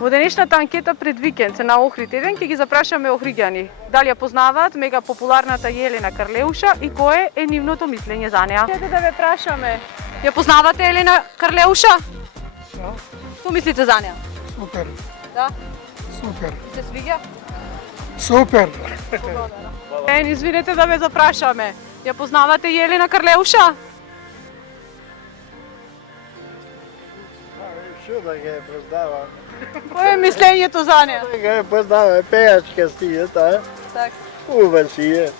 Во денешната анкета пред викенд на Охрид 1 ќе ги запрашаме охриѓани дали ја познаваат мега популарната Елена Карлеуша и кое е нивното мислење за неа. Ќе да ве прашаме, ја познавате Елена Карлеуша? Да. Што мислите за неа? Супер, Да? супер, Се свиѓа? супер. Извинете да ве запрашаме. Ја познавате Елена Карлеуша? Що да ga poznava? Кое е мислењето за неа? Da ga poznava, pejačka si je, ta? Так. Uva si je.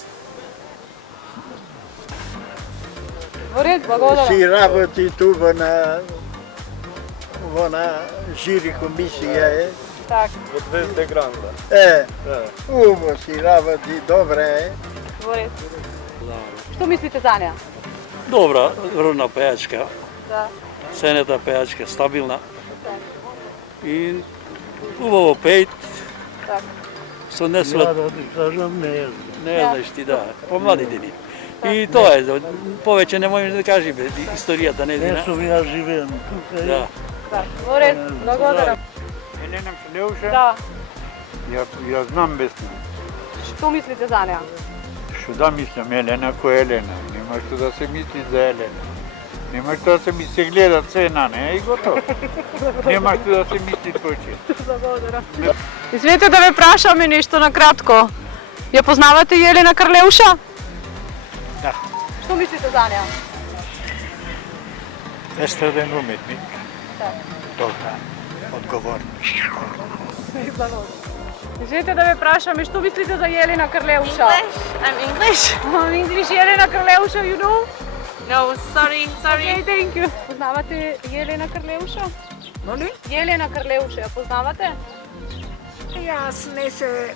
Во ред, благодарам. Si работи tu na žiri komisija je. Так, От Везде Гранда. Uvo si работи, добре е. во ред. Што мислите за неа? Добра, родна пејачка, Да. сенета пејачка, стабилна Так. и убаво пејт, Так. со неслед, Ja da ti kažem, ne znam. не знаеш ти, да, по младите ни. И тоа е, повеќе не можеме да кажеме историјата Ne нејзина. sam ja živim tukaj. Да. Так, во ред, благодарам. Елена Карлеуша? Да. Ja znam pesmu. Што мислите за неа? Što da mislim, Елена ko Елена. Nema što da se misli za Елена. Nema što da se misli gleda cena, ne, и готово. Nema što da se misli ko će. Благодарам. Извинете да ве прашаме нешто на кратко. Ја познавате Елена Карлеуша? Да. Што мислите за неа? Естраден umetnik. Так. Dobra, odgovorni. Извинете да ве прашаме што мислите за Елена Карлеуша? I'm English. English Елена Карлеуша, you know? No, sorry. Okay, thank you. Познавате Елена Карлеуша? Моли? Елена Карлеуша, ја познавате? Јас не се...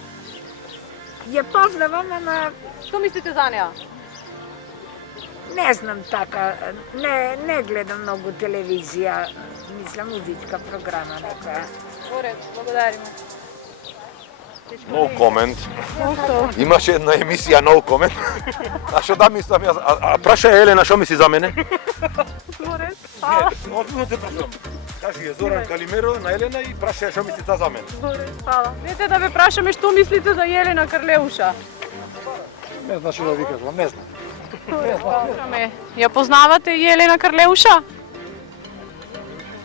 Ја познавам, ама Што мислите за неа? не знам така, не гледам многу телевизија, мислам музичка програма нека. Во ред, благодариме. No comment. Зошто? Имаше една емисија No comment. А што да мислам јас? А праша Елена што мисли за мене? Во ред, фала. Одмено те прашам. Кажи ја Зоран Калимеро на Елена и праша ја што мисли за мене. Во ред, фала. Нете да ве прашаме што мислите за Елена Карлеуша? Ne znam što da vi kažem, ne znam. Прашаме. Ја познавате Елена Карлеуша?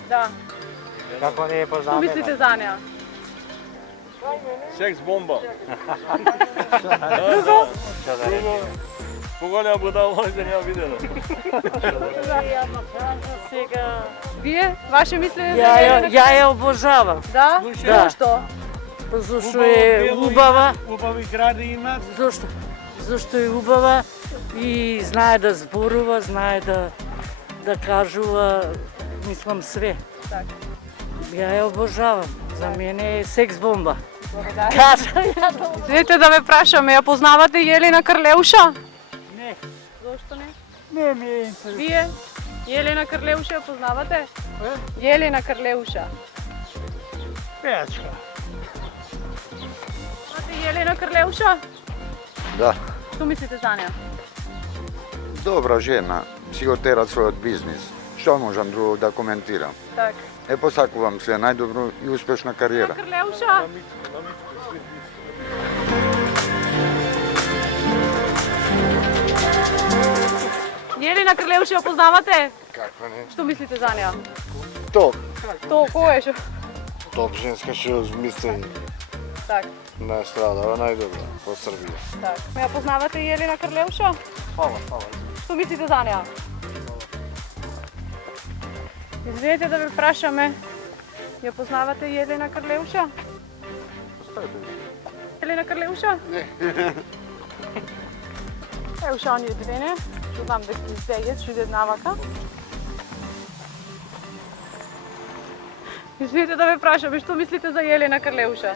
Да. Kako ne je Што мислите за неа? Секс бомба. Поголема будала да не ја видела. Вие? Ваше мислење за Елена? Ја ја обожавам, Да? Да. Зошто? зашто е убава, Ubavi grade ima. зашто е убава и знае да зборува, знае да кажува, мислам све. Так. Ја ја обожавам. За мене е секс бомба. Благодарам. Кажа ја. Извинете да ве прашаме, ја познавате Елена Карлеуша? Не. Зошто не? Не ми е интересно. Вие? Елена Карлеуша ја познавате? Елена Карлеуша. Pejačka. Познавате Елена Карлеуша? Da, Што мислите за неа? dobra žena, si otera svoj biznis. Što možem drugo da komentiram? Так. E, posakувам sve najdobru i uspešna karijera. Карлеуша? Елена Карлеуша ја познавате? Kako ne? Што мислите за неа? Top. То кој е што? Top ženska što misli Так, na strada, najdobra po Srbiji. так. Ја познавате Елена Карлеуша? Hvala. Што мислите за неа? Извинете да ве прашаме. Ја познавате Елена Карлеуша? Елена Карлеуша? Не. Ево што они одвене. Што знам да ќе избегат, што идет навака. Извинете да ве прашаме, што мислите за Елена Карлеуша?